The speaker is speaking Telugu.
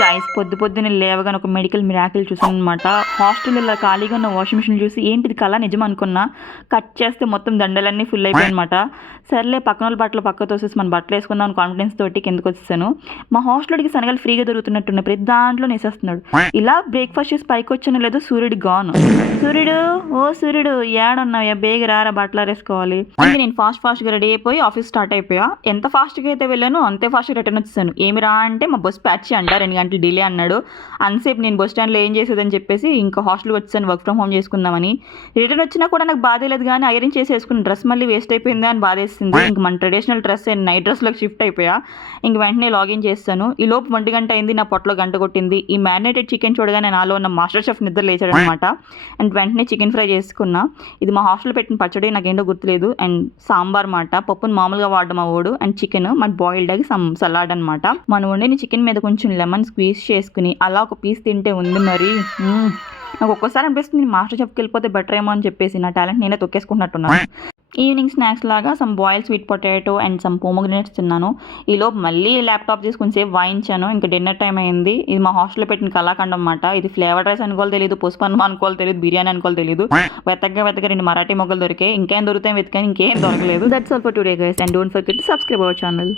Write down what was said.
గాయ్స్ పొద్దున్నే లేవగానే ఒక మెడికల్ మిరాకిల్ చూసాను అనమాట. హాస్టల్ ఇలా ఖాళీగా ఉన్న వాషింగ్ మిషన్ చూసి ఏంటిది కళ నిజం అనుకున్నా. కట్ చేస్తే మొత్తం దండలన్నీ ఫుల్ అయిపోయాయి అనమాట. సర్లే పక్కన వాళ్ళ బట్టలు పక్క తోసేసి మన బట్టలు వేసుకుందాం కాన్ఫిడెన్స్ తోటి కిందకు వచ్చేసాను. మా హాస్టల్కి శనగలు ఫ్రీగా దొరుకుతున్నట్టున్నాయి, ప్రతి దాంట్లో నేసేస్తున్నాడు. ఇలా బ్రేక్ఫాస్ట్ చేసి పైకి వచ్చాను లేదో సూర్యుడు గాను. సూర్యుడు, ఓ సూర్యుడు ఏడన్నావు, బేగ రారా బట్టలు ఆరేసుకోవాలి. ఇంక నేను ఫాస్ట్గా రెడీ అయిపోయి ఆఫీస్ స్టార్ట్ అయిపోయా. ఎంత ఫాస్ట్గా అయితే వెళ్ళాను అంతే ఫాస్ట్గా రిటర్న్ వచ్చేసాను. ఏమి రా అంటే మా బస్ ప్యాచ్ అంట 2 గంటలు డిలే అన్నాడు. అంతసేపు నేను బస్ స్టాండ్లో ఏం చేసేదని చెప్పేసి ఇంకా హాస్టల్కి వచ్చాను వర్క్ ఫ్రమ్ హోమ్ చేసుకుందామని. రిటర్న్ వచ్చినా కూడా నాకు బాధ లేదు, కానీ ఐరన్ చేసి వేసుకున్న డ్రెస్ మళ్ళీ వేస్ట్ అయిపోయింది అని బాధేసింది. ఇంక మన ట్రెడిషనల్ డ్రెస్ నైట్ డ్రెస్లోకి షిఫ్ట్ అయిపోయా. ఇంక వెంటనే లాగిన్ చేస్తాను. ఈ లోపు 1 గంట అయింది, నా పొట్టలో గంట కొట్టింది. ఈ మ్యారినేటెడ్ చికెన్ చూడగానే నాలో ఉన్న మాస్టర్ షెఫ్ నిద్ర లేచాడు అనమాట. అండ్ వెంటనే చికెన్ ఫ్రై చేసుకున్నా. ఇది మా హాస్టల్లో పెట్టిన పచ్చడి, నాకేంటో గుర్తులేదు. అండ్ సాంబార్ మాట, పప్పును మామూలుగా వాడడం ఓడు, అండ్ చికెన్ మన బాయిల్డ్ అయ్యి సమ్ సలాడ్ అనమాట. మన వండిన చికెన్ మీద కొంచెం లెమన్ స్క్వీజ్ చేసుకుని అలా ఒక పీస్ తింటే ఉంది మరి. నాకు ఒక్కోసారి అనిపిస్తుంది నేను మాస్టర్ షెఫ్కి వెళ్ళిపోతే బెటర్ ఏమో అని చెప్పేసి నా టాలెంట్ నేనే తొక్కేసుకుంటున్నాను. ఈవినింగ్ స్నాక్స్ లాగా some boil sweet potato and some pomegranates తిన్నాను. ఈలోపు మళ్ళీ ల్యాప్టాప్ తీసుకుని సేపు వాయించాను. ఇంకా డిన్నర్ టైం అయింది. ఇది మా హాస్టల్లో పెట్టిన కళాఖండం అన్నమాట. ఇది ఫ్లేవర్డ్ రైస్ అనుకోవాలి తెలియదు, పుష్పన్నం అనుకోవాలి తెలియదు, బిర్యానీ అనుకోవాలి తెలియదు. వెతగ్గా 2 మరాఠీ మొగ్గలు దొరికాయి. ఇంకేం దొరుకుతాయి వెతికాను, ఇంకేం దొరకలేదు. That's all for today guys, and don't forget to subscribe our channel.